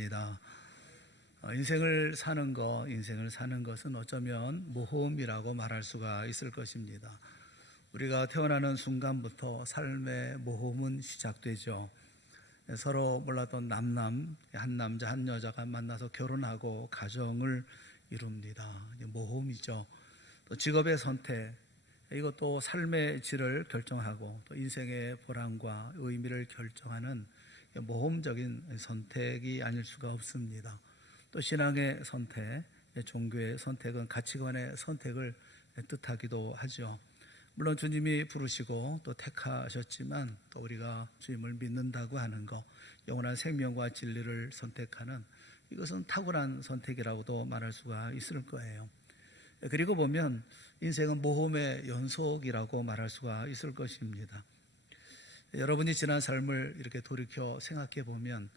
것입니다. 인생을 사는 것은 어쩌면 모험이라고 말할 수가 있을 것입니다. 우리가 태어나는 순간부터 삶의 모험은 시작되죠. 서로 몰랐던 한 남자 한 여자가 만나서 결혼하고 가정을 이룹니다. 모험이죠. 또 직업의 선택, 이것도 삶의 질을 결정하고 또 인생의 보람과 의미를 결정하는 모험적인 선택이 아닐 수가 없습니다. 또 신앙의 선택, 종교의 선택은 가치관의 선택을 뜻하기도 하죠. 물론 주님이 부르시고 또 택하셨지만 또 우리가 주님을 믿는다고 하는 것, 영원한 생명과 진리를 선택하는 이것은 탁월한 선택이라고도 말할 수가 있을 거예요. 그리고 보면 인생은 모험의 연속이라고 말할 수가 있을 것입니다. 여러분이 지난 삶을 이렇게 돌이켜 생각해 보면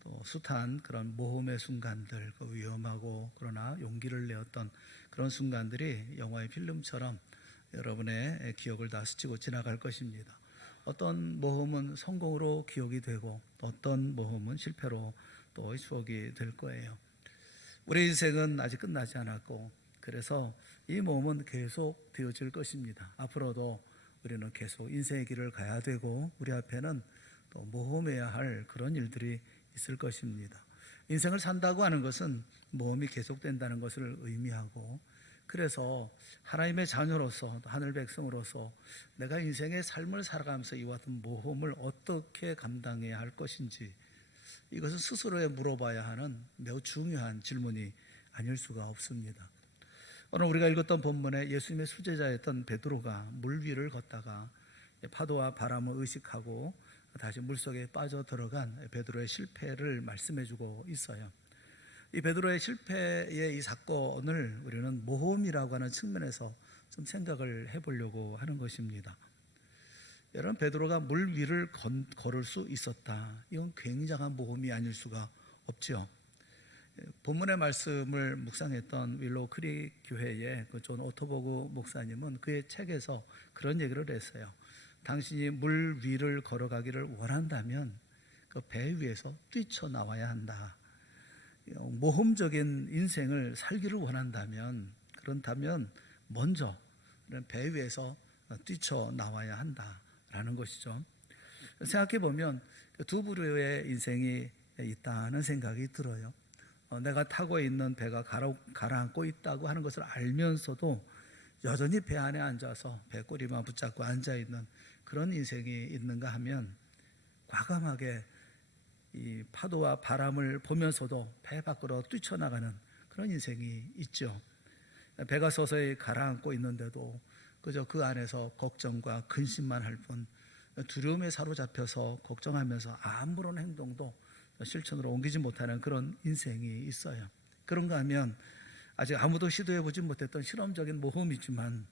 또 숱한 그런 모험의 순간들, 위험하고 그러나 용기를 내었던 그런 순간들이 영화의 필름처럼 여러분의 기억을 다 스치고 지나갈 것입니다. 어떤 모험은 성공으로 기억이 되고 어떤 모험은 실패로 또 추억이 될 거예요. 우리 인생은 아직 끝나지 않았고 그래서 이 모험은 계속 되어질 것입니다. 앞으로도 우리는 계속 인생의 길을 가야 되고 우리 앞에는 또 모험해야 할 그런 일들이 있을 것입니다. 인생을 산다고 하는 것은 모험이 계속된다는 것을 의미하고 그래서 하나님의 자녀로서 하늘 백성으로서 내가 인생의 삶을 살아가면서 이와 같은 모험을 어떻게 감당해야 할 것인지 이것은 스스로에 물어봐야 하는 매우 중요한 질문이 아닐 수가 없습니다. 오늘 우리가 읽었던 본문에 예수님의 수제자였던 베드로가 물 위를 걷다가 파도와 바람을 의식하고 다시 물속에 빠져 들어간 베드로의 실패를 말씀해 주고 있어요. 이 베드로의 실패의 이 사건을 우리는 모험이라고 하는 측면에서 좀 생각을 해보려고 하는 것입니다. 여러분, 베드로가 물 위를 걸을 수 있었다. 이건 굉장한 모험이 아닐 수가 없죠. 본문의 말씀을 묵상했던 윌로우 크릭 교회의 존 오토버그 목사님은 그의 책에서 그런 얘기를 했어요. 당신이 물 위를 걸어가기를 원한다면 그 배 위에서 뛰쳐나와야 한다. 모험적인 인생을 살기를 원한다면 그렇다면 먼저 배 위에서 뛰쳐나와야 한다라는 것이죠. 생각해 보면 두 부류의 인생이 있다는 생각이 들어요. 내가 타고 있는 배가 가라앉고 있다고 하는 것을 알면서도 여전히 배 안에 앉아서 배꼬리만 붙잡고 앉아있는 그런 인생이 있는가 하면 과감하게 이 파도와 바람을 보면서도 배 밖으로 뛰쳐나가는 그런 인생이 있죠. 배가 서서히 가라앉고 있는데도 그저 그 안에서 걱정과 근심만 할 뿐 두려움에 사로잡혀서 걱정하면서 아무런 행동도 실천으로 옮기지 못하는 그런 인생이 있어요. 그런가 하면 아직 아무도 시도해보지 못했던 실험적인 모험이지만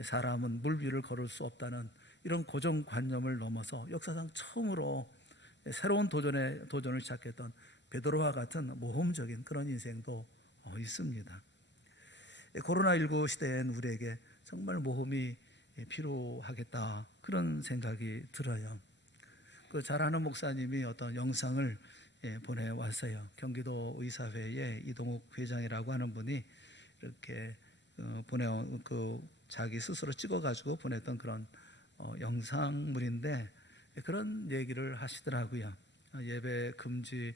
사람은 물 위를 걸을 수 없다는 이런 고정관념을 넘어서 역사상 처음으로 새로운 도전을 시작했던 베드로와 같은 모험적인 그런 인생도 있습니다. 코로나19 시대엔 우리에게 정말 모험이 필요하겠다 그런 생각이 들어요. 그 잘하는 목사님이 어떤 영상을 보내왔어요. 경기도 의사회의 이동욱 회장이라고 하는 분이 이렇게 보내온 자기 스스로 찍어가지고 보냈던 그런 영상물인데 그런 얘기를 하시더라고요. 예배 금지를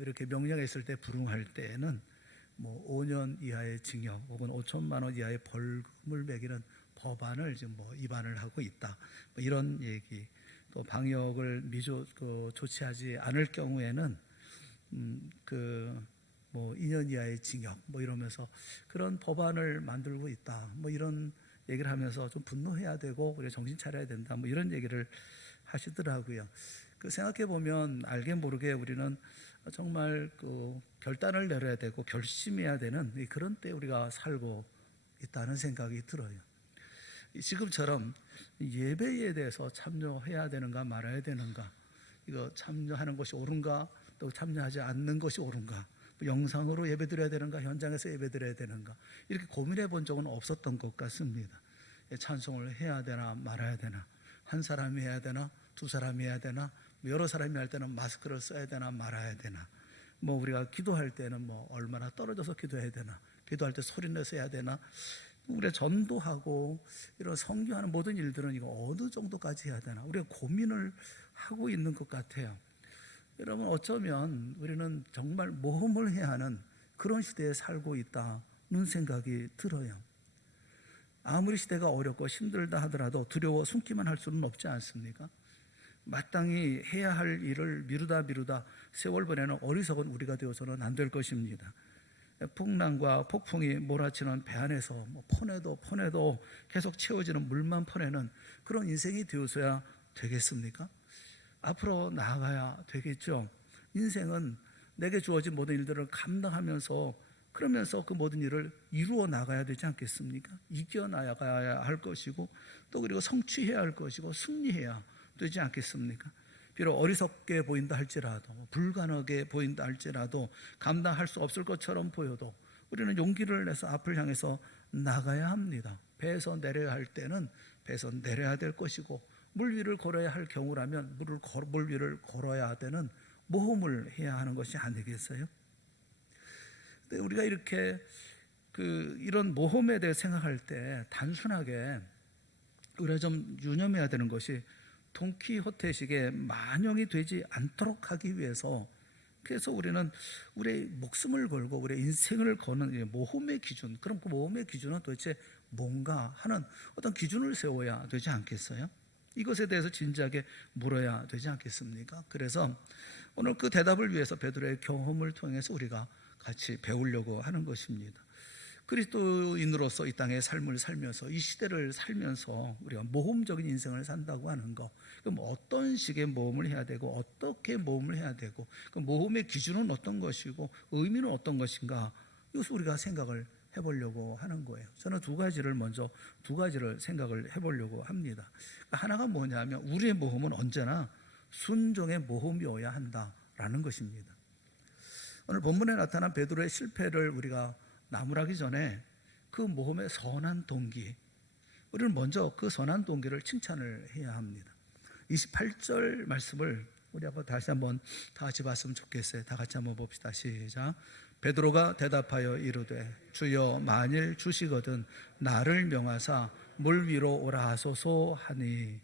이렇게 명령했을 때 불응할 때에는 5년 이하의 징역 혹은 5천만 원 이하의 벌금을 매기는 법안을 지금 위반을 하고 있다. 이런 얘기. 또 방역을 조치하지 않을 경우에는 2년 이하의 징역 이러면서 그런 법안을 만들고 있다. 이런 얘기를 하면서 좀 분노해야 되고 우리가 정신 차려야 된다. 이런 얘기를 하시더라고요. 생각해 보면 알게 모르게 우리는 정말 결단을 내려야 되고 결심해야 되는 그런 때 우리가 살고 있다는 생각이 들어요. 지금처럼 예배에 대해서 참여해야 되는가 말아야 되는가, 이거 참여하는 것이 옳은가 또 참여하지 않는 것이 옳은가, 영상으로 예배드려야 되는가 현장에서 예배드려야 되는가, 이렇게 고민해 본 적은 없었던 것 같습니다. 찬송을 해야 되나 말아야 되나, 한 사람이 해야 되나 두 사람이 해야 되나, 여러 사람이 할 때는 마스크를 써야 되나 말아야 되나, 우리가 기도할 때는 얼마나 떨어져서 기도해야 되나, 기도할 때 소리 내서 해야 되나, 우리가 전도하고 이런 선교하는 모든 일들은 이거 어느 정도까지 해야 되나, 우리가 고민을 하고 있는 것 같아요. 여러분, 어쩌면 우리는 정말 모험을 해야 하는 그런 시대에 살고 있다는 생각이 들어요. 아무리 시대가 어렵고 힘들다 하더라도 두려워 숨기만 할 수는 없지 않습니까? 마땅히 해야 할 일을 미루다 세월 보내는 어리석은 우리가 되어서는 안 될 것입니다. 풍랑과 폭풍이 몰아치는 배 안에서 퍼내도 계속 채워지는 물만 퍼내는 그런 인생이 되어서야 되겠습니까? 앞으로 나아가야 되겠죠. 인생은 내게 주어진 모든 일들을 감당하면서, 그러면서 그 모든 일을 이루어 나가야 되지 않겠습니까? 이겨나가야 할 것이고, 또 그리고 성취해야 할 것이고, 승리해야 되지 않겠습니까? 비록 어리석게 보인다 할지라도, 불가능하게 보인다 할지라도, 감당할 수 없을 것처럼 보여도 우리는 용기를 내서 앞을 향해서 나가야 합니다. 배에서 내려야 할 때는 배에서 내려야 될 것이고, 물 위를 걸어야 할 경우라면 물 위를 걸어야 되는 모험을 해야 하는 것이 아니겠어요? 근데 우리가 이렇게 이런 모험에 대해 생각할 때 단순하게 우리가 좀 유념해야 되는 것이, 돈키호테식의 만용이 되지 않도록 하기 위해서, 그래서 우리는 우리의 목숨을 걸고 우리의 인생을 거는 모험의 기준, 그럼 그 모험의 기준은 도대체 뭔가 하는 어떤 기준을 세워야 되지 않겠어요? 이것에 대해서 진지하게 물어야 되지 않겠습니까? 그래서 오늘 그 대답을 위해서 베드로의 경험을 통해서 우리가 같이 배우려고 하는 것입니다. 그리스도인으로서 이 땅의 삶을 살면서, 이 시대를 살면서 우리가 모험적인 인생을 산다고 하는 것, 그럼 어떤 식의 모험을 해야 되고, 어떻게 모험을 해야 되고, 그 모험의 기준은 어떤 것이고 의미는 어떤 것인가, 이것을 우리가 생각을 해보려고 하는 거예요. 저는 두 가지를 생각을 해보려고 합니다. 하나가 뭐냐면, 우리의 모험은 언제나 순종의 모험이어야 한다라는 것입니다. 오늘 본문에 나타난 베드로의 실패를 우리가 나무라기 전에 그 모험의 선한 동기, 우리는 먼저 그 선한 동기를 칭찬을 해야 합니다. 28절 말씀을 우리 한번 다시 한번 다 같이 봤으면 좋겠어요. 다 같이 한번 봅시다. 시작. 베드로가 대답하여 이르되 주여, 만일 주시거든 나를 명하사 물 위로 오라 하소서 하니.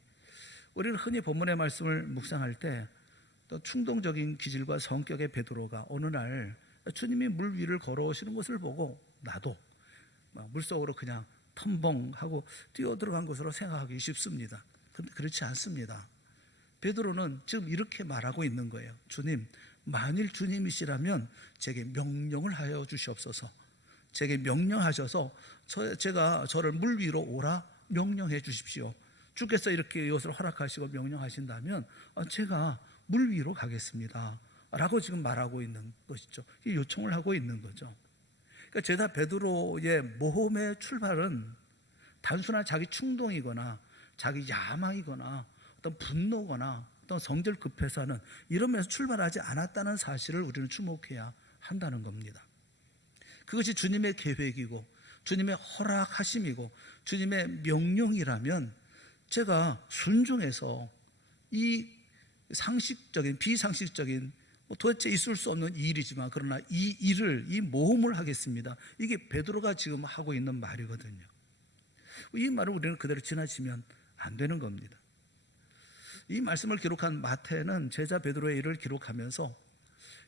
우리는 흔히 본문의 말씀을 묵상할 때 또 충동적인 기질과 성격의 베드로가 어느 날 주님이 물 위를 걸어오시는 것을 보고 나도 물속으로 그냥 텀벙하고 뛰어들어간 것으로 생각하기 쉽습니다. 그런데 그렇지 않습니다. 베드로는 지금 이렇게 말하고 있는 거예요. 주님, 만일 주님이시라면 제게 명령을 하여 주시옵소서. 제게 명령하셔서 제가 저를 물 위로 오라 명령해 주십시오. 주께서 이렇게 이것을 허락하시고 명령하신다면 제가 물 위로 가겠습니다 라고 지금 말하고 있는 것이죠. 요청을 하고 있는 거죠. 그러니까 죄다 베드로의 모험의 출발은 단순한 자기 충동이거나 자기 야망이거나 어떤 분노거나 어떤 성질 급해서 하는 이런 면에서 출발하지 않았다는 사실을 우리는 주목해야 한다는 겁니다. 그것이 주님의 계획이고 주님의 허락하심이고 주님의 명령이라면 제가 순종해서 이 상식적인, 비상식적인, 도대체 있을 수 없는 일이지만 그러나 이 모험을 하겠습니다. 이게 베드로가 지금 하고 있는 말이거든요. 이 말을 우리는 그대로 지나치면 안 되는 겁니다. 이 말씀을 기록한 마태는 제자 베드로의 일을 기록하면서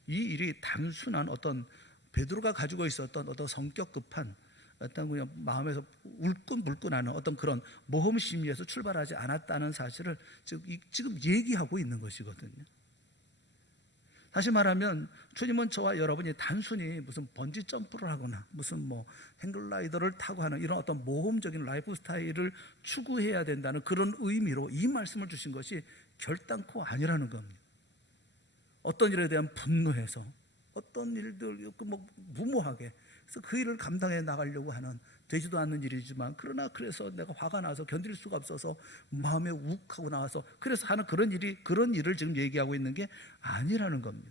이 일이 단순한 어떤 베드로가 가지고 있었던 어떤 성격 급한 어떤 그냥 마음에서 울끈불끈하는 어떤 그런 모험 심리에서 출발하지 않았다는 사실을 지금 얘기하고 있는 것이거든요. 다시 말하면 주님은 저와 여러분이 단순히 무슨 번지 점프를 하거나 무슨 행글라이더를 타고 하는 이런 어떤 모험적인 라이프 스타일을 추구해야 된다는 그런 의미로 이 말씀을 주신 것이 결단코 아니라는 겁니다. 어떤 일에 대한 분노해서 어떤 일들 무모하게 그래서 그 일을 감당해 나가려고 하는 되지도 않는 일이지만 그러나 그래서 내가 화가 나서 견딜 수가 없어서 마음에 욱하고 나와서 그래서 하는 그런 일을 지금 얘기하고 있는 게 아니라는 겁니다.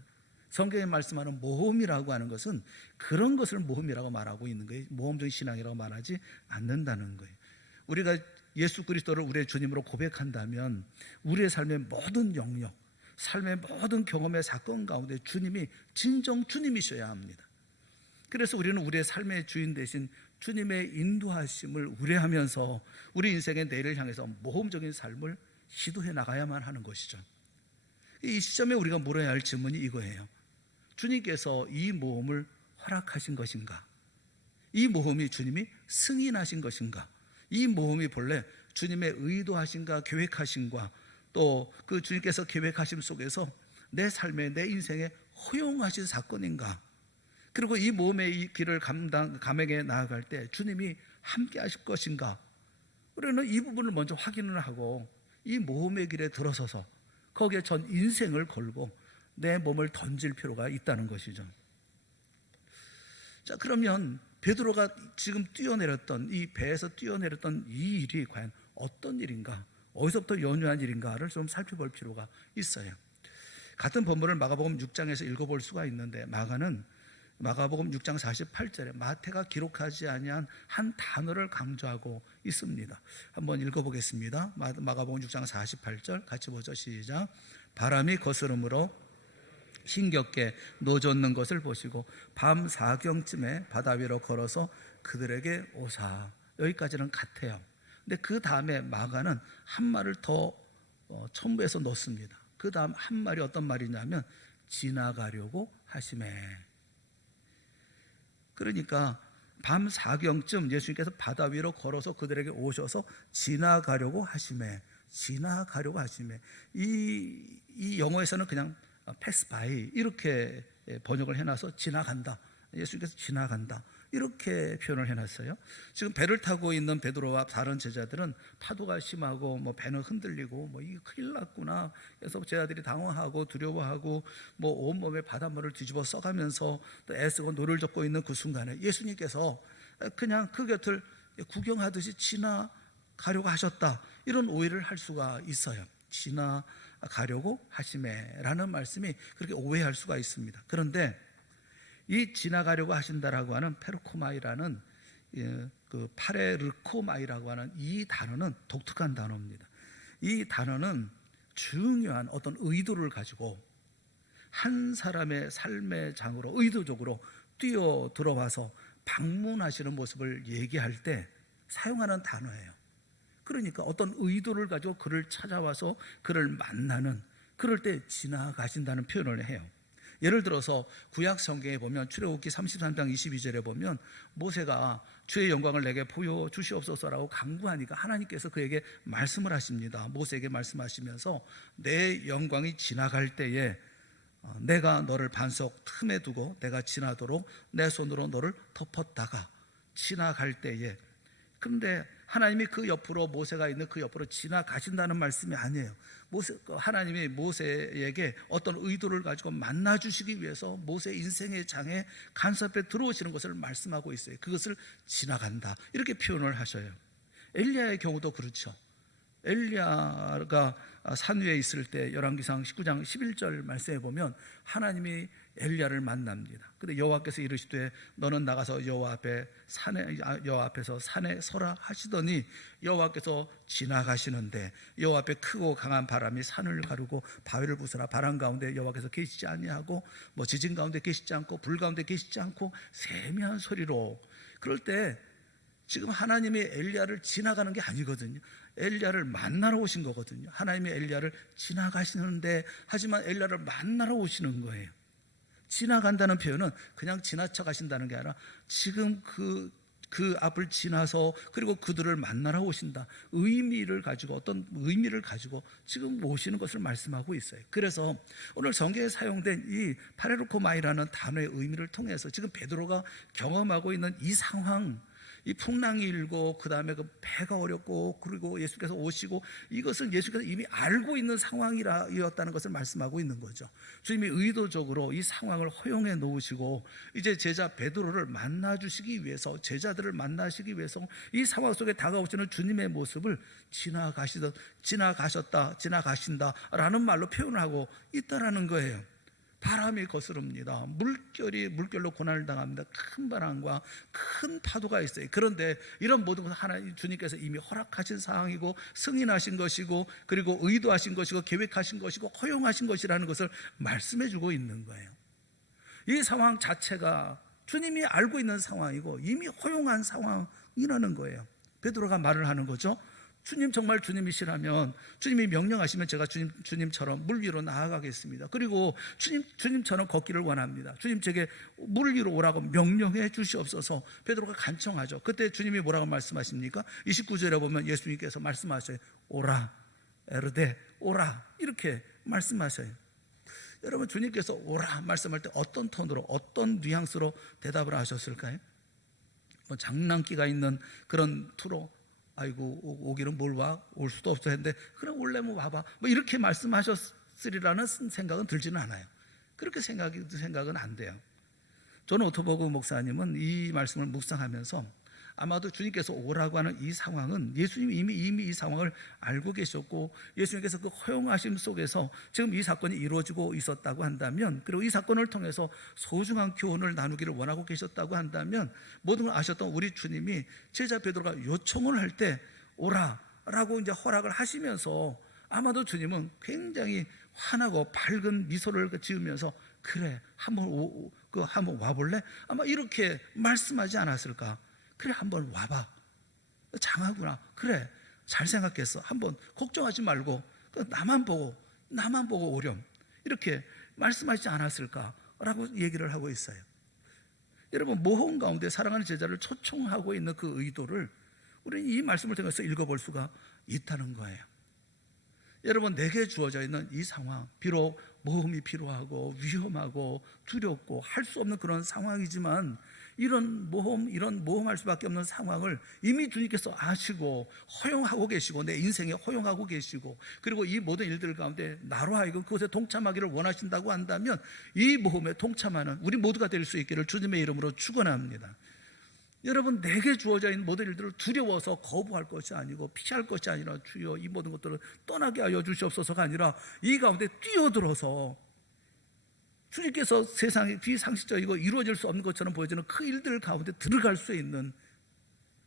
성경에 말씀하는 모험이라고 하는 것은 그런 것을 모험이라고 말하고 있는 거예요. 모험적인 신앙이라고 말하지 않는다는 거예요. 우리가 예수 그리스도를 우리의 주님으로 고백한다면 우리의 삶의 모든 영역, 삶의 모든 경험의 사건 가운데 주님이 진정 주님이셔야 합니다. 그래서 우리는 우리의 삶의 주인 되신 주님의 인도하심을 우려하면서 우리 인생의 내일을 향해서 모험적인 삶을 시도해 나가야만 하는 것이죠. 이 시점에 우리가 물어야 할 질문이 이거예요. 주님께서 이 모험을 허락하신 것인가? 이 모험이 주님이 승인하신 것인가? 이 모험이 본래 주님의 의도하신가 계획하신가, 또 그 주님께서 계획하심 속에서 내 삶에 내 인생에 허용하신 사건인가? 그리고 이 모험의 이 길을 감행해 나아갈 때 주님이 함께 하실 것인가? 우리는 이 부분을 먼저 확인을 하고 이 모험의 길에 들어서서 거기에 전 인생을 걸고 내 몸을 던질 필요가 있다는 것이죠. 자, 그러면 베드로가 지금 뛰어내렸던 이 배에서 뛰어내렸던 이 일이 과연 어떤 일인가, 어디서부터 연유한 일인가를 좀 살펴볼 필요가 있어요. 같은 본문을 마가복음 6장에서 읽어볼 수가 있는데, 마가복음 6장 48절에 마태가 기록하지 아니한 한 단어를 강조하고 있습니다. 한번 읽어보겠습니다. 마가복음 6장 48절 같이 보죠. 시작. 바람이 거스름으로 힘겹게 노젓는 것을 보시고 밤 사경쯤에 바다 위로 걸어서 그들에게 오사. 여기까지는 같아요. 근데 그 다음에 마가는 한 말을 더 첨부해서 넣습니다. 그 다음 한 말이 어떤 말이냐면 지나가려고 하시매. 그러니까 밤 사경쯤 예수님께서 바다 위로 걸어서 그들에게 오셔서 지나가려고 하시매. 지나가려고 하시매. 이 영어에서는 그냥 패스 바이 이렇게 번역을 해놔서 지나간다. 예수님께서 지나간다. 이렇게 표현을 해놨어요. 지금 배를 타고 있는 베드로와 다른 제자들은 파도가 심하고 배는 흔들리고 이게 큰일 났구나. 그래서 제자들이 당황하고 두려워하고 온몸에 바닷물을 뒤집어 써가면서 또 애쓰고 노를 젓고 있는 그 순간에 예수님께서 그냥 그 곁을 구경하듯이 지나가려고 하셨다. 이런 오해를 할 수가 있어요. 지나가려고 하시매라는 말씀이 그렇게 오해할 수가 있습니다. 그런데 이 지나가려고 하신다라고 하는 페르코마이라는 그 파레르코마이라고 하는 이 단어는 독특한 단어입니다. 이 단어는 중요한 어떤 의도를 가지고 한 사람의 삶의 장으로 의도적으로 뛰어 들어와서 방문하시는 모습을 얘기할 때 사용하는 단어예요. 그러니까 어떤 의도를 가지고 그를 찾아와서 그를 만나는, 그럴 때 지나가신다는 표현을 해요. 예를 들어서 구약 성경에 보면 출애굽기 33장 22절에 보면 모세가 주의 영광을 내게 보여주시옵소서라고 간구하니까 하나님께서 그에게 말씀을 하십니다. 모세에게 말씀하시면서 내 영광이 지나갈 때에 내가 너를 반석 틈에 두고 내가 지나도록 내 손으로 너를 덮었다가 지나갈 때에. 그런데 하나님이 그 옆으로, 모세가 있는 그 옆으로 지나가신다는 말씀이 아니에요. 하나님이 모세에게 어떤 의도를 가지고 만나주시기 위해서 모세 인생의 장에 간섭해 들어오시는 것을 말씀하고 있어요. 그것을 지나간다 이렇게 표현을 하셔요. 엘리야의 경우도 그렇죠. 엘리야가 산 위에 있을 때 열왕기상 19장 11절 말씀에 보면 하나님이 엘리야를 만납니다. 근데 여호와께서 이르시되 너는 나가서 여호와 앞에서 산에 서라 하시더니 여호와께서 지나가시는데 여호와 앞에 크고 강한 바람이 산을 가르고 바위를 부수나 바람 가운데 여호와께서 계시지 아니하고 지진 가운데 계시지 않고 불 가운데 계시지 않고 세미한 소리로. 그럴 때 지금 하나님이 엘리야를 지나가는 게 아니거든요. 엘리야를 만나러 오신 거거든요. 하나님이 엘리야를 지나가시는데 하지만 엘리야를 만나러 오시는 거예요. 지나간다는 표현은 그냥 지나쳐 가신다는 게 아니라 지금 그 앞을 지나서 그리고 그들을 만나러 오신다. 의미를 가지고, 어떤 의미를 가지고 지금 오시는 것을 말씀하고 있어요. 그래서 오늘 성경에 사용된 이 파레르코마이라는 단어의 의미를 통해서 지금 베드로가 경험하고 있는 이 상황, 이 풍랑이 일고 그 다음에 그 배가 어렵고 그리고 예수께서 오시고, 이것은 예수께서 이미 알고 있는 상황이었다는 것을 말씀하고 있는 거죠. 주님이 의도적으로 이 상황을 허용해 놓으시고 이제 제자 베드로를 만나주시기 위해서, 제자들을 만나시기 위해서 이 상황 속에 다가오시는 주님의 모습을 지나가셨다, 지나가신다 라는 말로 표현을 하고 있다라는 거예요. 바람이 거스릅니다. 물결로 고난을 당합니다. 큰 바람과 큰 파도가 있어요. 그런데 이런 모든 것은 하나님 주님께서 이미 허락하신 상황이고 승인하신 것이고 그리고 의도하신 것이고 계획하신 것이고 허용하신 것이라는 것을 말씀해 주고 있는 거예요. 이 상황 자체가 주님이 알고 있는 상황이고 이미 허용한 상황이라는 거예요. 베드로가 말을 하는 거죠. 주님 정말 주님이시라면 주님이 명령하시면 제가 주님처럼 물 위로 나아가겠습니다. 그리고 주님처럼 걷기를 원합니다. 주님 제게 물 위로 오라고 명령해 주시옵소서. 베드로가 간청하죠. 그때 주님이 뭐라고 말씀하십니까? 29절에 보면 예수님께서 말씀하셔요. 오라 에르데 오라 이렇게 말씀하셔요. 여러분 주님께서 오라 말씀할 때 어떤 톤으로 어떤 뉘앙스로 대답을 하셨을까요? 뭐 장난기가 있는 그런 투로 아이고 오기는 뭘 와? 올 수도 없어 했는데 그래 올래면 와봐 뭐 이렇게 말씀하셨으리라는 생각은 들지는 않아요. 그렇게 생각은 안 돼요. 저는 오토버그 목사님은 이 말씀을 묵상하면서 아마도 주님께서 오라고 하는 이 상황은 예수님이 이미 이 상황을 알고 계셨고 예수님께서 그 허용하심 속에서 지금 이 사건이 이루어지고 있었다고 한다면 그리고 이 사건을 통해서 소중한 교훈을 나누기를 원하고 계셨다고 한다면 모든 걸 아셨던 우리 주님이 제자 베드로가 요청을 할 때 오라라고 이제 허락을 하시면서 아마도 주님은 굉장히 환하고 밝은 미소를 지으면서 그래 한번 와볼래? 아마 이렇게 말씀하지 않았을까? 그래 한번 와봐. 장하구나. 그래 잘 생각했어. 한번 걱정하지 말고 나만 보고 오렴. 이렇게 말씀하지 않았을까라고 얘기를 하고 있어요. 여러분 모험 가운데 사랑하는 제자를 초청하고 있는 그 의도를 우리는 이 말씀을 통해서 읽어볼 수가 있다는 거예요. 여러분 내게 주어져 있는 이 상황 비록 모험이 필요하고 위험하고 두렵고 할 수 없는 그런 상황이지만 이런 모험할 수밖에 없는 상황을 이미 주님께서 아시고 허용하고 계시고 내 인생에 허용하고 계시고 그리고 이 모든 일들 가운데 나로 하여금 그것에 동참하기를 원하신다고 한다면 이 모험에 동참하는 우리 모두가 될 수 있기를 주님의 이름으로 축원합니다. 여러분 내게 주어져 있는 모든 일들을 두려워서 거부할 것이 아니고 피할 것이 아니라 주여 이 모든 것들을 떠나게 하여 주시옵소서가 아니라 이 가운데 뛰어들어서 주님께서 세상이 비상식적이고 이루어질 수 없는 것처럼 보여지는 그 일들 가운데 들어갈 수 있는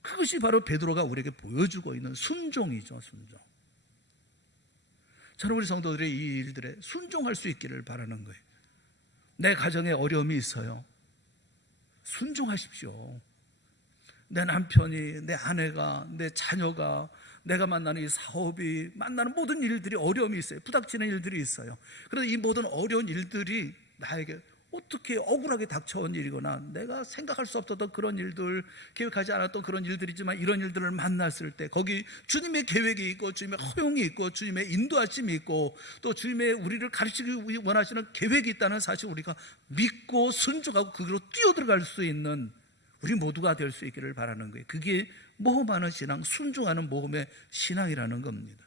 그것이 바로 베드로가 우리에게 보여주고 있는 순종이죠. 순종. 저는 우리 성도들이 이 일들에 순종할 수 있기를 바라는 거예요. 내 가정에 어려움이 있어요. 순종하십시오. 내 남편이, 내 아내가, 내 자녀가, 내가 만나는 이 사업이, 만나는 모든 일들이 어려움이 있어요. 부닥치는 일들이 있어요. 그래서 이 모든 어려운 일들이 나에게 어떻게 억울하게 닥쳐온 일이거나 내가 생각할 수 없었던 그런 일들, 계획하지 않았던 그런 일들이지만 이런 일들을 만났을 때 거기 주님의 계획이 있고 주님의 허용이 있고 주님의 인도하심이 있고 또 주님의 우리를 가르치기 원하시는 계획이 있다는 사실 우리가 믿고 순종하고 그기로 뛰어들어갈 수 있는 우리 모두가 될 수 있기를 바라는 거예요. 그게 모험하는 신앙, 순종하는 모험의 신앙이라는 겁니다.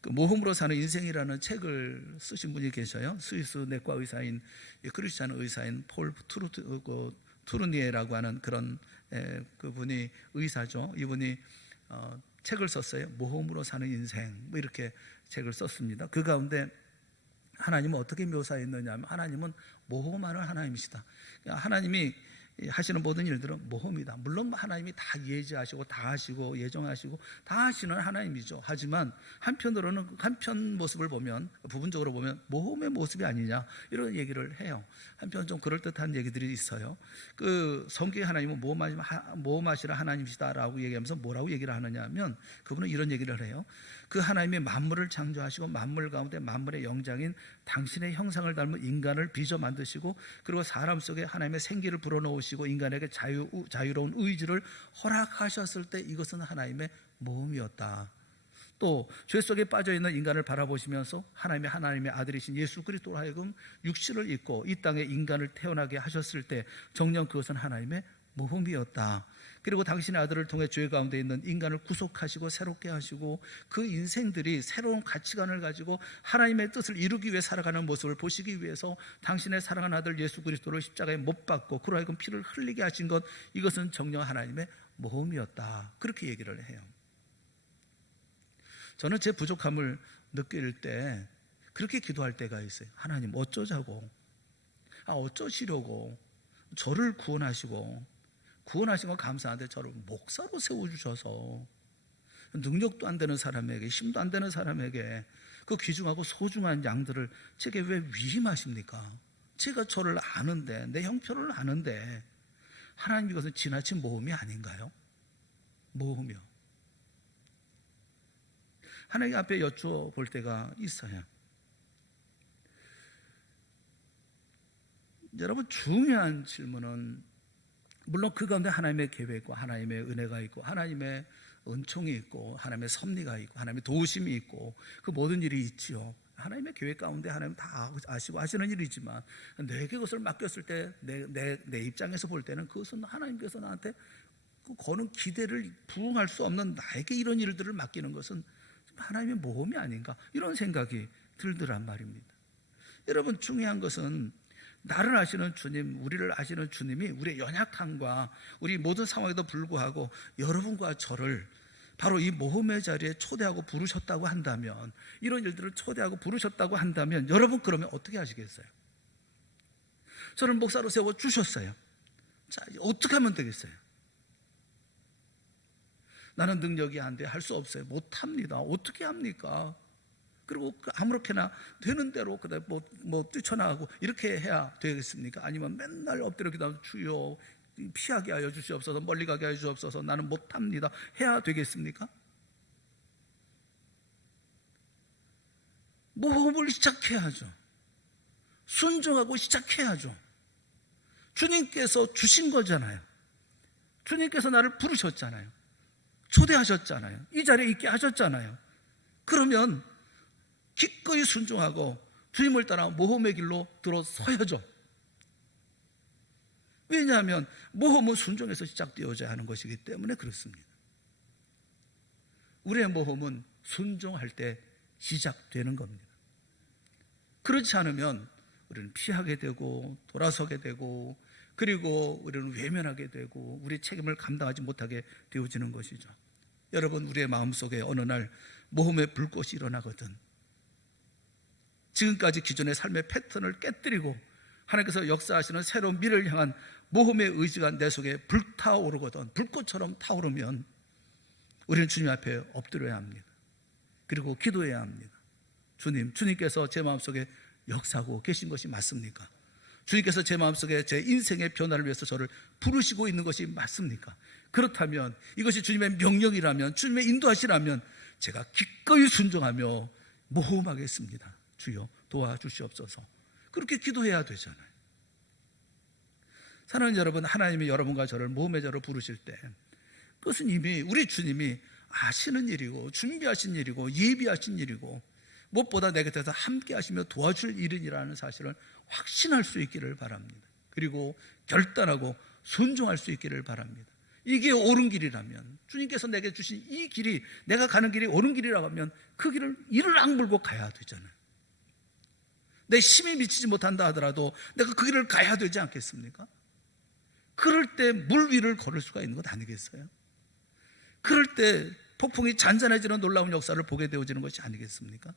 그 모험으로 사는 인생이라는 책을 쓰신 분이 계셔요. 스위스 내과 의사인 크리스찬 의사인 폴 투르니에라고 하는 그런 그분이 의사죠. 이분이 책을 썼어요. 모험으로 사는 인생 뭐 이렇게 책을 썼습니다. 그 가운데 하나님은 어떻게 묘사했느냐 하면 하나님은 모험하는 하나님이시다. 하나님이 하시는 모든 일들은 모험이다. 물론 하나님이 다 예지하시고 다 하시고 예정하시고 다 하시는 하나님이죠. 하지만 한편으로는 한편 모습을 보면 부분적으로 보면 모험의 모습이 아니냐 이런 얘기를 해요. 한편 좀 그럴듯한 얘기들이 있어요. 그 성경의 하나님은 모험하시는 하나님이시다라고 얘기하면서 뭐라고 얘기를 하느냐 하면 그분은 이런 얘기를 해요. 그 하나님이 만물을 창조하시고 만물 가운데 만물의 영장인 당신의 형상을 닮은 인간을 빚어 만드시고 그리고 사람 속에 하나님의 생기를 불어넣으시고 인간에게 자유로운 의지를 허락하셨을 때 이것은 하나님의 모험이었다. 또 죄 속에 빠져있는 인간을 바라보시면서 하나님의 아들이신 예수 그리스도로 하여금 육신을 입고 이 땅에 인간을 태어나게 하셨을 때 정녕 그것은 하나님의 모험이었다. 그리고 당신의 아들을 통해 죄 가운데 있는 인간을 구속하시고 새롭게 하시고 그 인생들이 새로운 가치관을 가지고 하나님의 뜻을 이루기 위해 살아가는 모습을 보시기 위해서 당신의 사랑하는 아들 예수 그리스도를 십자가에 못 박고 그로 하여금 피를 흘리게 하신 것 이것은 정녕 하나님의 모험이었다. 그렇게 얘기를 해요. 저는 제 부족함을 느낄 때 그렇게 기도할 때가 있어요. 하나님 어쩌자고, 어쩌시려고 저를 구원하신 거 감사한데 저를 목사로 세워주셔서 능력도 안 되는 사람에게, 힘도 안 되는 사람에게 그 귀중하고 소중한 양들을 제게 왜 위임하십니까? 제가 저를 아는데, 내 형편을 아는데. 하나님, 이것은 지나친 모험이 아닌가요? 모험이요. 하나님 앞에 여쭈어볼 때가 있어요. 여러분, 중요한 질문은, 물론 그 가운데 하나님의 계획과 하나님의 은혜가 있고 하나님의 은총이 있고 하나님의 섭리가 있고 하나님의 도우심이 있고 그 모든 일이 있지요. 하나님의 계획 가운데 하나님 다 아시고 하시는 일이지만, 내게 그것을 맡겼을 때 내 입장에서 볼 때는 그것은 하나님께서 나한테 그 거는 기대를 부응할 수 없는 나에게 이런 일들을 맡기는 것은 하나님의 모험이 아닌가, 이런 생각이 들더란 말입니다. 여러분, 중요한 것은 나를 아시는 주님, 우리를 아시는 주님이 우리의 연약함과 우리 모든 상황에도 불구하고 여러분과 저를 바로 이 모험의 자리에 초대하고 부르셨다고 한다면, 이런 일들을 초대하고 부르셨다고 한다면, 여러분 그러면 어떻게 하시겠어요? 저를 목사로 세워주셨어요. 자, 어떻게 하면 되겠어요? 나는 능력이 안 돼, 할 수 없어요, 못합니다. 어떻게 합니까? 그리고 아무렇게나 되는 대로 그다음에 뭐 뛰쳐나가고 이렇게 해야 되겠습니까? 아니면 맨날 엎드려 기도하면 주여 피하게 하여 주시옵소서, 멀리 가게 하여 주시옵소서, 나는 못합니다, 해야 되겠습니까? 모험을 시작해야죠. 순종하고 시작해야죠. 주님께서 주신 거잖아요. 주님께서 나를 부르셨잖아요. 초대하셨잖아요. 이 자리에 있게 하셨잖아요. 그러면 기꺼이 순종하고 주님을 따라 모험의 길로 들어서야죠. 왜냐하면 모험은 순종에서 시작되어져야 하는 것이기 때문에 그렇습니다. 우리의 모험은 순종할 때 시작되는 겁니다. 그렇지 않으면 우리는 피하게 되고 돌아서게 되고, 그리고 우리는 외면하게 되고 우리의 책임을 감당하지 못하게 되어지는 것이죠. 여러분, 우리의 마음속에 어느 날 모험의 불꽃이 일어나거든, 지금까지 기존의 삶의 패턴을 깨뜨리고 하나님께서 역사하시는 새로운 미래를 향한 모험의 의지가 내 속에 불타오르거든, 불꽃처럼 타오르면 우리는 주님 앞에 엎드려야 합니다. 그리고 기도해야 합니다. 주님께서 제 마음속에 역사하고 계신 것이 맞습니까? 주님께서 제 마음속에 제 인생의 변화를 위해서 저를 부르시고 있는 것이 맞습니까? 그렇다면, 이것이 주님의 명령이라면, 주님의 인도하시라면 제가 기꺼이 순종하며 모험하겠습니다. 주여 도와주시옵소서. 그렇게 기도해야 되잖아요. 사랑하는 여러분, 하나님이 여러분과 저를 모험의 자로 부르실 때 그것은 이미 우리 주님이 아시는 일이고 준비하신 일이고 예비하신 일이고, 무엇보다 내 곁에서 함께 하시며 도와줄 일이라는 사실을 확신할 수 있기를 바랍니다. 그리고 결단하고 순종할 수 있기를 바랍니다. 이게 옳은 길이라면, 주님께서 내게 주신 이 길이, 내가 가는 길이 옳은 길이라고 하면 그 길을 이를 악물고 가야 되잖아요. 내 힘이 미치지 못한다 하더라도 내가 그 길을 가야 되지 않겠습니까? 그럴 때 물 위를 걸을 수가 있는 것 아니겠어요? 그럴 때 폭풍이 잔잔해지는 놀라운 역사를 보게 되어지는 것이 아니겠습니까?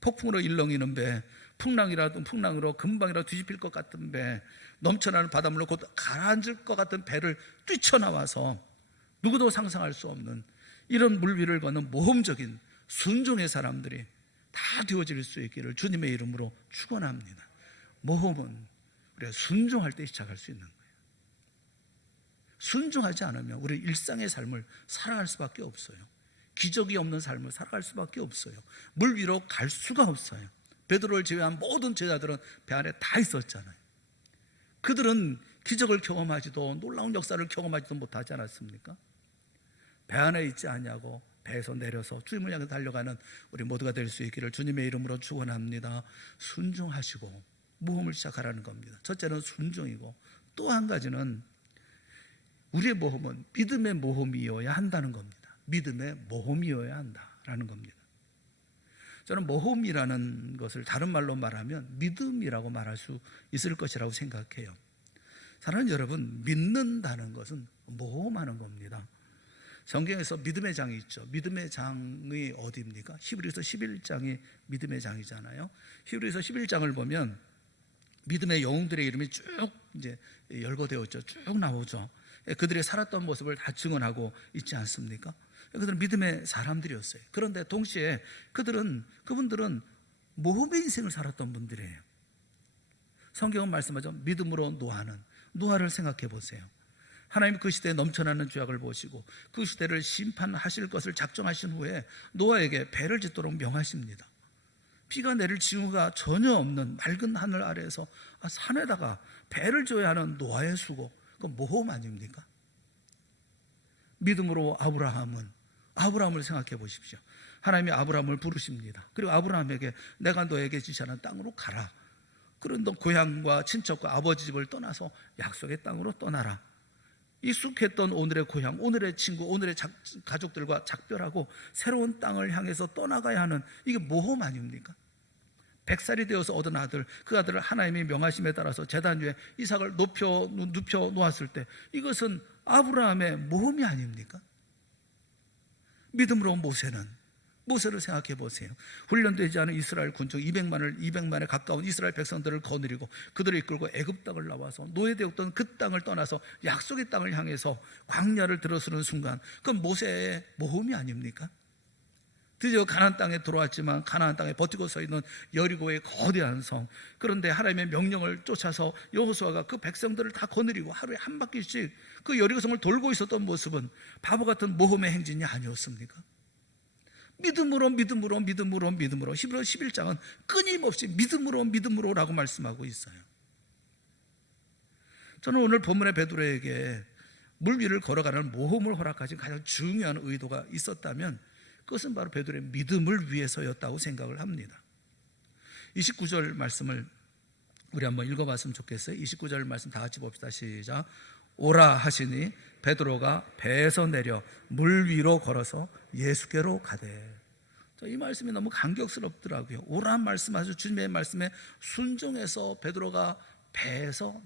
폭풍으로 일렁이는 배, 풍랑으로 금방이라도 뒤집힐 것 같은 배, 넘쳐나는 바닷물로 곧 가라앉을 것 같은 배를 뛰쳐나와서 누구도 상상할 수 없는 이런 물 위를 걷는 모험적인 순종의 사람들이 다 되어질 수 있기를 주님의 이름으로 축원합니다. 모험은 우리가 순종할 때 시작할 수 있는 거예요. 순종하지 않으면 우리 일상의 삶을 살아갈 수밖에 없어요. 기적이 없는 삶을 살아갈 수밖에 없어요. 물 위로 갈 수가 없어요. 베드로를 제외한 모든 제자들은 배 안에 다 있었잖아요. 그들은 기적을 경험하지도 놀라운 역사를 경험하지도 못하지 않았습니까? 배 안에 있지 않냐고 배에서 내려서 주님을 향해 달려가는 우리 모두가 될 수 있기를 주님의 이름으로 축원합니다. 순종하시고 모험을 시작하라는 겁니다. 첫째는 순종이고, 또 한 가지는 우리의 모험은 믿음의 모험이어야 한다는 겁니다. 믿음의 모험이어야 한다라는 겁니다. 저는 모험이라는 것을 다른 말로 말하면 믿음이라고 말할 수 있을 것이라고 생각해요. 사랑하는 여러분, 믿는다는 것은 모험하는 겁니다. 성경에서 믿음의 장이 있죠. 믿음의 장이 어디입니까? 히브리서 11장이 믿음의 장이잖아요. 히브리서 11장을 보면 믿음의 영웅들의 이름이 쭉 이제 열거되어 있죠. 쭉 나오죠. 그들이 살았던 모습을 다 증언하고 있지 않습니까? 그들은 믿음의 사람들이었어요. 그런데 동시에 그분들은 모험의 인생을 살았던 분들이에요. 성경은 말씀하죠. 믿음으로 노아를 생각해 보세요. 하나님 그 시대에 넘쳐나는 죄악을 보시고 그 시대를 심판하실 것을 작정하신 후에 노아에게 배를 짓도록 명하십니다. 비가 내릴 징후가 전혀 없는 맑은 하늘 아래에서 산에다가 배를 지어야 하는 노아의 수고, 그건 모험 아닙니까? 믿음으로 아브라함을 생각해 보십시오. 하나님이 아브라함을 부르십니다. 그리고 아브라함에게 내가 너에게 지시하는 땅으로 가라. 그런 너 고향과 친척과 아버지 집을 떠나서 약속의 땅으로 떠나라. 익숙했던 오늘의 고향, 오늘의 친구, 오늘의 가족들과 작별하고 새로운 땅을 향해서 떠나가야 하는, 이게 모험 아닙니까? 100살이 되어서 얻은 아들, 그 아들을 하나님이 명하심에 따라서 제단 위에 이삭을 눕혀 놓았을 때 이것은 아브라함의 모험이 아닙니까? 믿음으로 모세를 생각해 보세요. 훈련되지 않은 이스라엘 군중 200만에 가까운 이스라엘 백성들을 거느리고 그들을 이끌고 애굽 땅을 나와서 노예되었던 그 땅을 떠나서 약속의 땅을 향해서 광야를 들어서는 순간, 그건 모세의 모험이 아닙니까? 드디어 가나안 땅에 들어왔지만 가나안 땅에 버티고 서 있는 여리고의 거대한 성, 그런데 하나님의 명령을 쫓아서 여호수아가 그 백성들을 다 거느리고 하루에 한 바퀴씩 그 여리고성을 돌고 있었던 모습은 바보 같은 모험의 행진이 아니었습니까? 믿음으로 히브리서 11장은 끊임없이 믿음으로라고 말씀하고 있어요. 저는 오늘 본문의 베드로에게 물 위를 걸어가는 모험을 허락하신 가장 중요한 의도가 있었다면 그것은 바로 베드로의 믿음을 위해서였다고 생각을 합니다. 29절 말씀을 우리 한번 읽어봤으면 좋겠어요. 29절 말씀 다 같이 봅시다. 시작. 오라 하시니 베드로가 배에서 내려 물 위로 걸어서 예수께로 가되. 이 말씀이 너무 감격스럽더라고요. 오라 말씀하셔 주님의 말씀에 순종해서 베드로가 배에서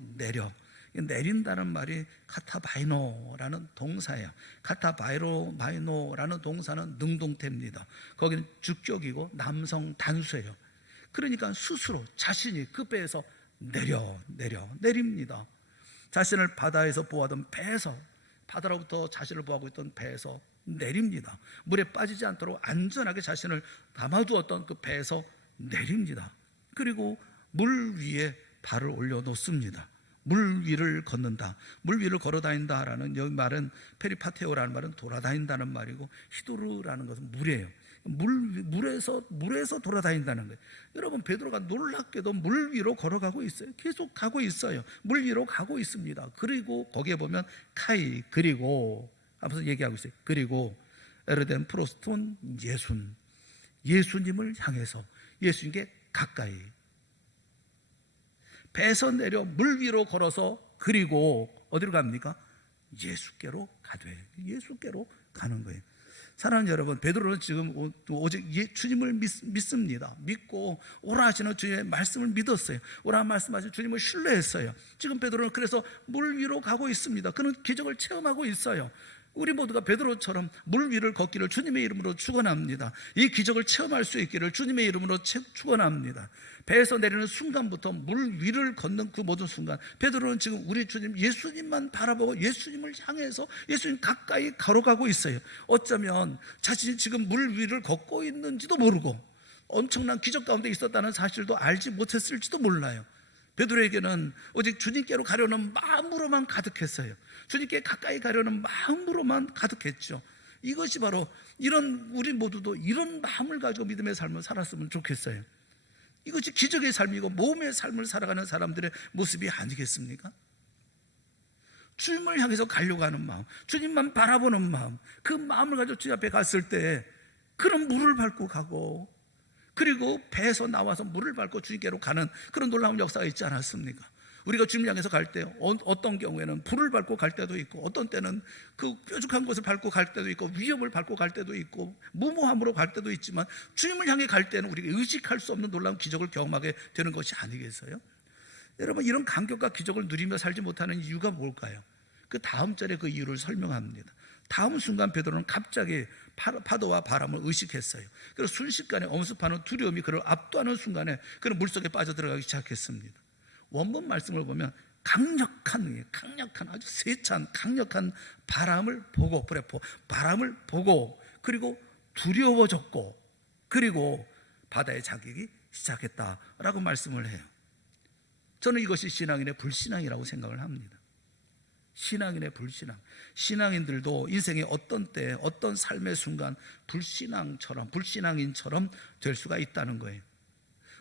내린다는 말이 카타바이노라는 동사예요. 카타바이노라는 동사는 능동태입니다. 거기는 주격이고 남성 단수예요. 그러니까 스스로 자신이 그 배에서 내립니다. 자신을 바다에서 보호하던 배에서, 바다로부터 자신을 보호하고 있던 배에서 내립니다. 물에 빠지지 않도록 안전하게 자신을 담아두었던 그 배에서 내립니다. 그리고 물 위에 발을 올려놓습니다. 물 위를 걷는다, 물 위를 걸어다닌다라는 여기 말은 페리파테오라는 말은 돌아다닌다는 말이고, 히도르라는 것은 물이에요. 물에서 돌아다닌다는 거예요. 여러분, 베드로가 놀랍게도 물 위로 걸어가고 있어요. 계속 가고 있어요. 물 위로 가고 있습니다. 그리고 거기에 보면 그리고 하면서 얘기하고 있어요. 그리고 에르덴 프로스톤 예수님을 향해서, 예수님께 가까이 배에서 내려 물 위로 걸어서, 그리고 어디로 갑니까? 예수께로 가는 거예요. 사랑하는 여러분, 베드로는 지금 오직 주님을 믿습니다. 믿고 오라 하시는 주님의 말씀을 믿었어요. 오라 말씀하신 주님을 신뢰했어요. 지금 베드로는 그래서 물 위로 가고 있습니다. 그는 기적을 체험하고 있어요. 우리 모두가 베드로처럼 물 위를 걷기를 주님의 이름으로 축원합니다. 이 기적을 체험할 수 있기를 주님의 이름으로 축원합니다. 배에서 내리는 순간부터 물 위를 걷는 그 모든 순간, 베드로는 지금 우리 주님 예수님만 바라보고 예수님을 향해서 예수님 가까이 걸어가고 있어요. 어쩌면 자신이 지금 물 위를 걷고 있는지도 모르고 엄청난 기적 가운데 있었다는 사실도 알지 못했을지도 몰라요. 베드로에게는 오직 주님께로 가려는 마음으로만 가득했어요. 주님께 가까이 가려는 마음으로만 가득했죠. 이것이 바로 우리 모두도 이런 마음을 가지고 믿음의 삶을 살았으면 좋겠어요. 이것이 기적의 삶이고 모험의 삶을 살아가는 사람들의 모습이 아니겠습니까? 주님을 향해서 가려고 하는 마음, 주님만 바라보는 마음, 그 마음을 가지고 주님 앞에 갔을 때 그런 물을 밟고 가고, 그리고 배에서 나와서 물을 밟고 주님께로 가는 그런 놀라운 역사가 있지 않았습니까? 우리가 주님을 향해서 갈 때 어떤 경우에는 불을 밟고 갈 때도 있고, 어떤 때는 그 뾰족한 것을 밟고 갈 때도 있고, 위협을 밟고 갈 때도 있고, 무모함으로 갈 때도 있지만, 주님을 향해 갈 때는 우리가 의식할 수 없는 놀라운 기적을 경험하게 되는 것이 아니겠어요? 여러분, 이런 감격과 기적을 누리며 살지 못하는 이유가 뭘까요? 그 다음 절에 그 이유를 설명합니다. 다음 순간 베드로는 갑자기 파도와 바람을 의식했어요. 그래서 순식간에 엄습하는 두려움이 그를 압도하는 순간에 그는 물속에 빠져들어가기 시작했습니다. 원본 말씀을 보면 강력한 아주 세찬 강력한 바람을 보고, 브레포 바람을 보고, 그리고 두려워졌고, 그리고 바다에 잠기기 시작했다라고 말씀을 해요. 저는 이것이 신앙인의 불신앙이라고 생각을 합니다. 신앙인의 불신앙. 신앙인들도 인생의 어떤 때, 어떤 삶의 순간 불신앙인처럼 될 수가 있다는 거예요.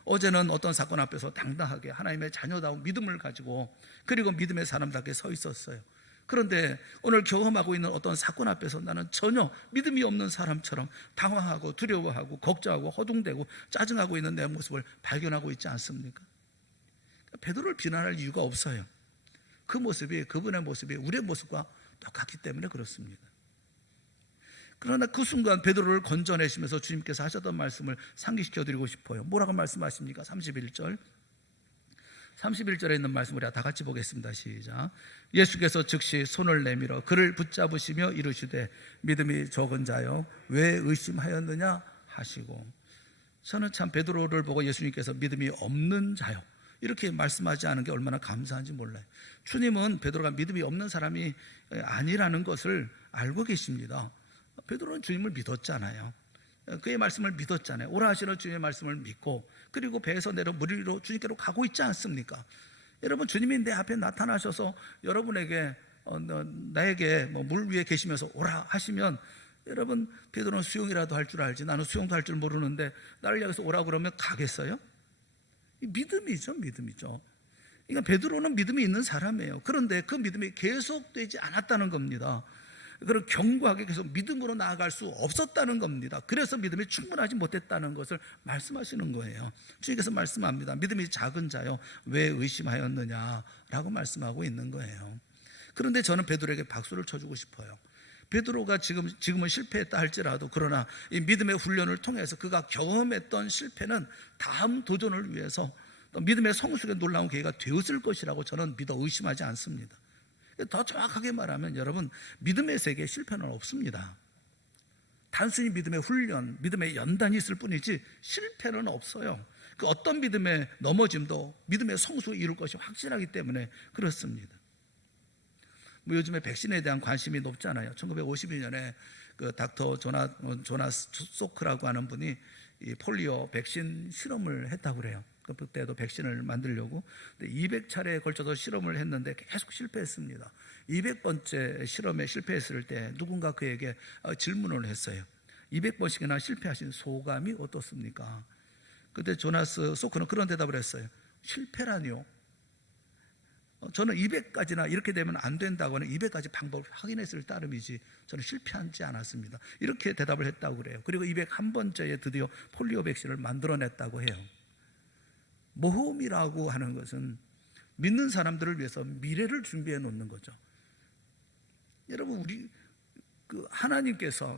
어제는 어떤 사건 앞에서 당당하게 하나님의 자녀다운 믿음을 가지고, 그리고 믿음의 사람답게 서 있었어요. 그런데 오늘 경험하고 있는 어떤 사건 앞에서 나는 전혀 믿음이 없는 사람처럼 당황하고 두려워하고 걱정하고 허둥대고 짜증하고 있는 내 모습을 발견하고 있지 않습니까? 베드로를 비난할 이유가 없어요. 그 모습이, 그분의 모습이 우리의 모습과 똑같기 때문에 그렇습니다. 그러나 그 순간 베드로를 건져내시면서 주님께서 하셨던 말씀을 상기시켜드리고 싶어요. 뭐라고 말씀하십니까? 31절에 있는 말씀 우리가 다 같이 보겠습니다. 시작. 예수께서 즉시 손을 내밀어 그를 붙잡으시며 이르시되 믿음이 적은 자여 왜 의심하였느냐 하시고. 저는 참 베드로를 보고 예수님께서 믿음이 없는 자여 이렇게 말씀하지 않은 게 얼마나 감사한지 몰라요. 주님은 베드로가 믿음이 없는 사람이 아니라는 것을 알고 계십니다. 베드로는 주님을 믿었잖아요. 그의 말씀을 믿었잖아요. 오라 하시는 주님의 말씀을 믿고, 그리고 배에서 내려 물 위로 주님께로 가고 있지 않습니까? 여러분, 주님이 내 앞에 나타나셔서 여러분에게 나에게 물 위에 계시면서 오라 하시면, 여러분, 베드로는 수영이라도 할 줄 알지 나는 수영도 할 줄 모르는데 나를 향해서 오라 그러면 가겠어요? 믿음이죠. 그러니까 베드로는 믿음이 있는 사람이에요. 그런데 그 믿음이 계속되지 않았다는 겁니다. 그리고 견고하게 계속 믿음으로 나아갈 수 없었다는 겁니다. 그래서 믿음이 충분하지 못했다는 것을 말씀하시는 거예요. 주님께서 말씀합니다. 믿음이 작은 자요 왜 의심하였느냐라고 말씀하고 있는 거예요. 그런데 저는 베드로에게 박수를 쳐주고 싶어요. 베드로가 지금은 실패했다 할지라도, 그러나 이 믿음의 훈련을 통해서 그가 경험했던 실패는 다음 도전을 위해서 또 믿음의 성숙의 놀라운 계기가 되었을 것이라고 저는 믿어 의심하지 않습니다. 더 정확하게 말하면 여러분, 믿음의 세계에 실패는 없습니다. 단순히 믿음의 훈련, 믿음의 연단이 있을 뿐이지 실패는 없어요. 그 어떤 믿음의 넘어짐도 믿음의 성숙을 이룰 것이 확실하기 때문에 그렇습니다. 요즘에 백신에 대한 관심이 높잖아요. 1952년에 그 닥터 조나스 소크라고 하는 분이 이 폴리오 백신 실험을 했다고 그래요. 그때도 백신을 만들려고 200차례에 걸쳐서 실험을 했는데 계속 실패했습니다. 200번째 실험에 실패했을 때 누군가 그에게 질문을 했어요. 200번씩이나 실패하신 소감이 어떻습니까? 그때 조나스 소크는 그런 대답을 했어요. 실패라니요? 저는 200까지나 이렇게 되면 안 된다고 하는 200가지 방법을 확인했을 따름이지 저는 실패하지 않았습니다. 이렇게 대답을 했다고 그래요. 그리고 201번째에 드디어 폴리오 백신을 만들어냈다고 해요. 모험이라고 하는 것은 믿는 사람들을 위해서 미래를 준비해 놓는 거죠. 여러분, 우리 하나님께서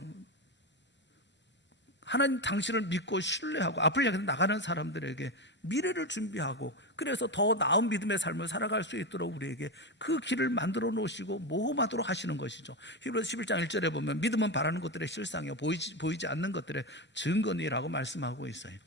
하나님 당신을 믿고 신뢰하고 앞을 향해 나가는 사람들에게 미래를 준비하고, 그래서 더 나은 믿음의 삶을 살아갈 수 있도록 우리에게 그 길을 만들어 놓으시고 모험하도록 하시는 것이죠. 히브리서 11장 1절에 보면 믿음은 바라는 것들의 실상이요 보이지 않는 것들의 증거니라고 말씀하고 있어요.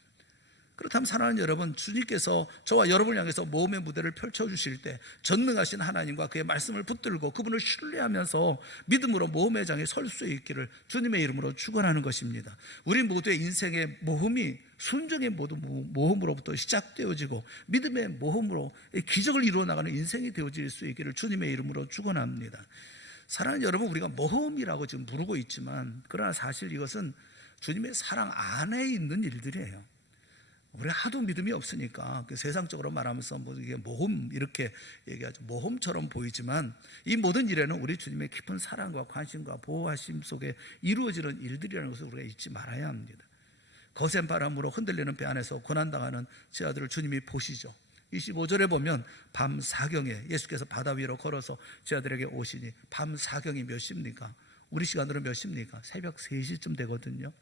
그렇다면 사랑하는 여러분, 주님께서 저와 여러분을 향해서 모험의 무대를 펼쳐주실 때 전능하신 하나님과 그의 말씀을 붙들고 그분을 신뢰하면서 믿음으로 모험의 장에 설 수 있기를 주님의 이름으로 축원하는 것입니다. 우리 모두의 인생의 모험이 순종의 모험으로부터 시작되어지고 믿음의 모험으로 기적을 이루어 나가는 인생이 되어질 수 있기를 주님의 이름으로 축원합니다. 사랑하는 여러분, 우리가 모험이라고 지금 부르고 있지만 그러나 사실 이것은 주님의 사랑 안에 있는 일들이에요. 우리 하도 믿음이 없으니까 세상적으로 말하면서 이게 모험 이렇게 얘기하죠. 모험처럼 보이지만 이 모든 일에는 우리 주님의 깊은 사랑과 관심과 보호하심 속에 이루어지는 일들이라는 것을 우리가 잊지 말아야 합니다. 거센 바람으로 흔들리는 배 안에서 고난당하는 제 아들을 주님이 보시죠. 25절에 보면 밤 사경에 예수께서 바다 위로 걸어서 제 아들에게 오시니, 밤 사경이 몇 시입니까? 우리 시간으로 몇 시입니까? 새벽 3시쯤 되거든요.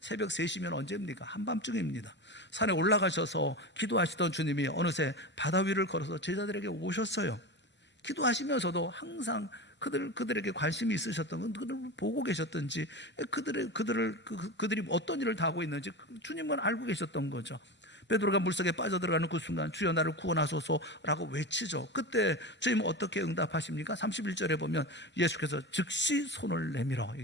새벽 3시면 언제입니까? 한밤중입니다. 산에 올라가셔서 기도하시던 주님이 어느새 바다 위를 걸어서 제자들에게 오셨어요. 기도하시면서도 항상 그들에게 관심이 있으셨던 건 그들을 보고 계셨던지, 그들이 어떤 일을 다 하고 있는지 주님은 알고 계셨던 거죠. 베드로가 물속에 빠져들어가는 그 순간 주여 나를 구원하소서라고 외치죠. 그때 주님은 어떻게 응답하십니까? 31절에 보면 예수께서 즉시 손을 내밀어.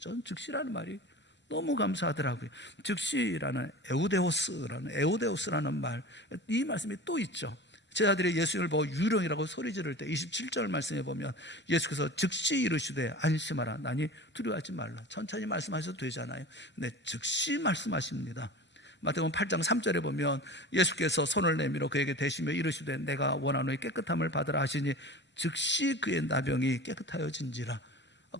저는 즉시라는 말이 너무 감사하더라고요. 즉시라는 에우데오스라는 말, 이 말씀이 또 있죠. 제 아들이 예수님을 보고 유령이라고 소리 지를 때 27절 말씀에 보면 예수께서 즉시 이르시되 안심하라 나니 두려워하지 말라. 천천히 말씀하셔도 되잖아요. 근데 즉시 말씀하십니다. 마태복음 8장 3절에 보면 예수께서 손을 내밀어 그에게 대시며 이르시되 내가 원하노니 깨끗함을 받으라 하시니 즉시 그의 나병이 깨끗하여진지라.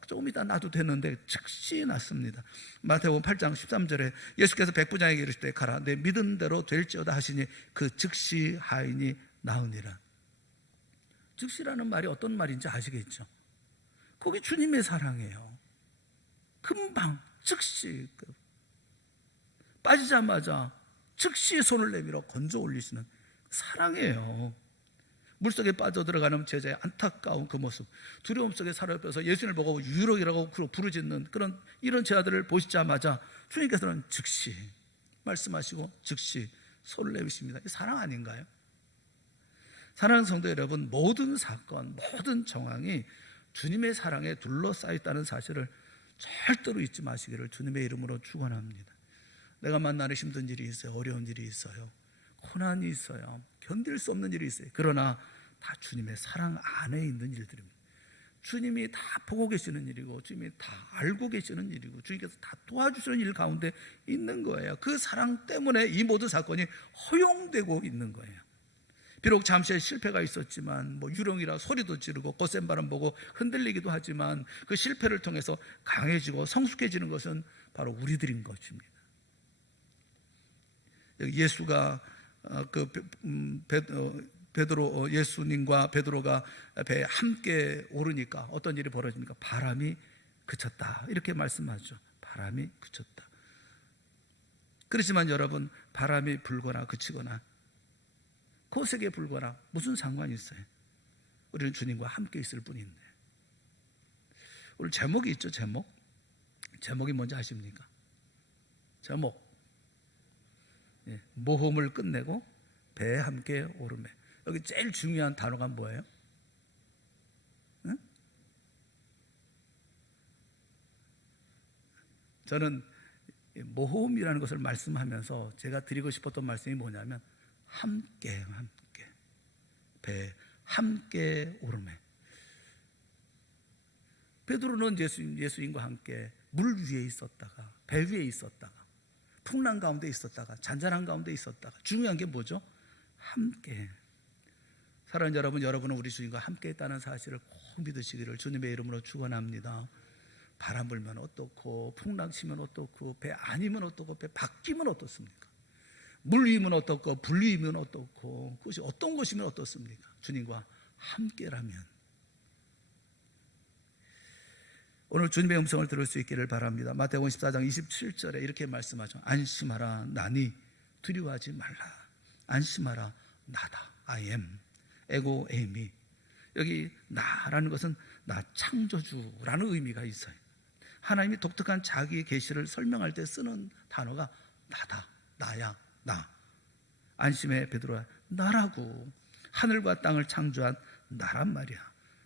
조금 이따 놔도 되는데 즉시 났습니다. 마태복음 8장 13절에 예수께서 백부장에게 이르시되 가라 내 믿음대로 될지어다 하시니 그 즉시 하인이 나으니라. 즉시라는 말이 어떤 말인지 아시겠죠? 거기 주님의 사랑이에요. 금방 즉시 빠지자마자 즉시 손을 내밀어 건져 올리시는 사랑이에요. 물속에 빠져들어가는 제자의 안타까운 그 모습, 두려움 속에 사로잡혀서 예수님을 보고 유령이라고 부르짖는 이런 제자들을 보시자마자 주님께서는 즉시 말씀하시고 즉시 손을 내미십니다. 이 사랑 아닌가요? 사랑하는 성도 여러분, 모든 사건, 모든 정황이 주님의 사랑에 둘러싸여 있다는 사실을 절대로 잊지 마시기를 주님의 이름으로 축원합니다. 내가 만나는 힘든 일이 있어요. 어려운 일이 있어요. 고난이 있어요. 견딜 수 없는 일이 있어요. 그러나 다 주님의 사랑 안에 있는 일들입니다. 주님이 다 보고 계시는 일이고 주님이 다 알고 계시는 일이고 주님께서 다 도와주시는 일 가운데 있는 거예요. 그 사랑 때문에 이 모든 사건이 허용되고 있는 거예요. 비록 잠시의 실패가 있었지만 유령이라 소리도 지르고 거센 바람 보고 흔들리기도 하지만 그 실패를 통해서 강해지고 성숙해지는 것은 바로 우리들인 것입니다. 예수가 예수님과 베드로가 배에 함께 오르니까 어떤 일이 벌어집니까? 바람이 그쳤다 이렇게 말씀하죠. 바람이 그쳤다. 그렇지만 여러분, 바람이 불거나 그치거나 거세게 불거나 무슨 상관이 있어요? 우리는 주님과 함께 있을 뿐인데. 오늘 제목이 있죠. 제목이 뭔지 아십니까? 제목, 모험을 끝내고 배에 함께 오르매. 여기 제일 중요한 단어가 뭐예요? 응? 저는 모험이라는 것을 말씀하면서 제가 드리고 싶었던 말씀이 뭐냐면 함께 배에 함께 오르매. 베드로는 예수님과 함께 물 위에 있었다가 배 위에 있었다가 풍랑 가운데 있었다가 잔잔한 가운데 있었다가 중요한 게 뭐죠? 함께. 사랑하는 여러분, 여러분은 우리 주님과 함께 있다는 사실을 꼭 믿으시기를 주님의 이름으로 축원합니다. 바람 불면 어떻고 풍랑 치면 어떻고 배 아니면 어떻고 배 바뀌면 어떻습니까? 물 위면 어떻고 불 위면 어떻고 그것이 어떤 것이면 어떻습니까? 주님과 함께라면. 오늘 주님의 음성을 들을 수 있기를 바랍니다. 마태복음 14장 27절에 이렇게 말씀하죠. 안심하라 나니 두려워하지 말라. 안심하라 나다. I am. 에고 에이미. 여기 나라는 것은 나 창조주라는 의미가 있어요. 하나님이 독특한 자기의 계시를 설명할 때 쓰는 단어가 나다. 나야. 나. 안심해 베드로야. 나라고. 하늘과 땅을 창조한 나란 말이야.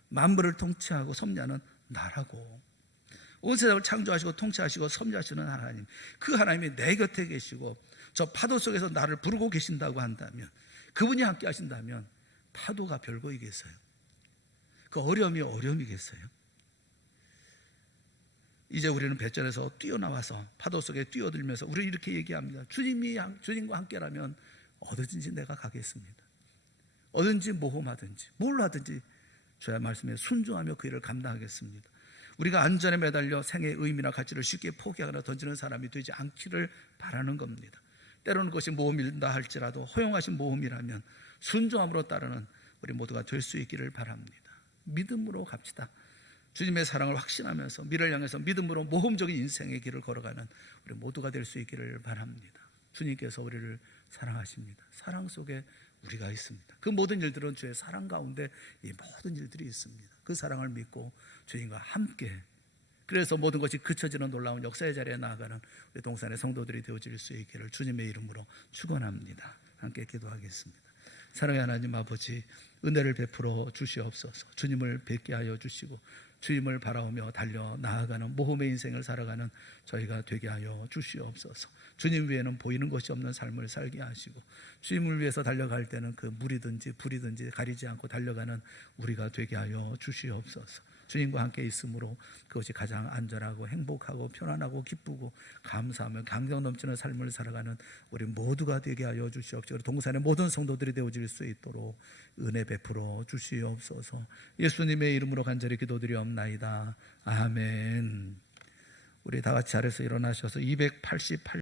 만물을 통치하고 섭리하는 나라고. 온 세상을 창조하시고 통치하시고 섭리하시는 하나님, 그 하나님이 내 곁에 계시고 저 파도 속에서 나를 부르고 계신다고 한다면, 그분이 함께 하신다면 파도가 별거이겠어요? 그 어려움이겠어요? 이제 우리는 배전에서 뛰어나와서 파도 속에 뛰어들면서 우리는 이렇게 얘기합니다. 주님과 함께라면 어디든지 내가 가겠습니다. 어든지 모험하든지 뭘 하든지 주의 말씀에 순종하며 그 일을 감당하겠습니다. 우리가 안전에 매달려 생의 의미나 가치를 쉽게 포기하거나 던지는 사람이 되지 않기를 바라는 겁니다. 때로는 그것이 모험이다 할지라도 허용하신 모험이라면 순종함으로 따르는 우리 모두가 될 수 있기를 바랍니다. 믿음으로 갑시다. 주님의 사랑을 확신하면서 미래를 향해서 믿음으로 모험적인 인생의 길을 걸어가는 우리 모두가 될 수 있기를 바랍니다. 주님께서 우리를 사랑하십니다. 사랑 속에 우리가 있습니다. 그 모든 일들은 주의 사랑 가운데 이 모든 일들이 있습니다. 그 사랑을 믿고 주님과 함께, 그래서 모든 것이 그쳐지는 놀라운 역사의 자리에 나아가는 우리 동산의 성도들이 되어질 수 있기를 주님의 이름으로 축원합니다. 함께 기도하겠습니다. 사랑의 하나님 아버지, 은혜를 베풀어 주시옵소서. 주님을 뵙게 하여 주시고 주님을 바라보며 달려 나아가는 모험의 인생을 살아가는 저희가 되게 하여 주시옵소서. 주님 외에는 보이는 것이 없는 삶을 살게 하시고 주님을 위해서 달려갈 때는 그 물이든지 불이든지 가리지 않고 달려가는 우리가 되게 하여 주시옵소서. 주님과 함께 있으므로 그것이 가장 안전하고 행복하고 편안하고 기쁘고 감사하며 강경 넘치는 삶을 살아가는 우리 모두가 되게 하여 주시옵소서. 동산의 모든 성도들이 되어질 수 있도록 은혜 베풀어 주시옵소서. 예수님의 이름으로 간절히 기도드리옵나이다. 아멘. 우리 다 같이 자리에서 일어나셔서 288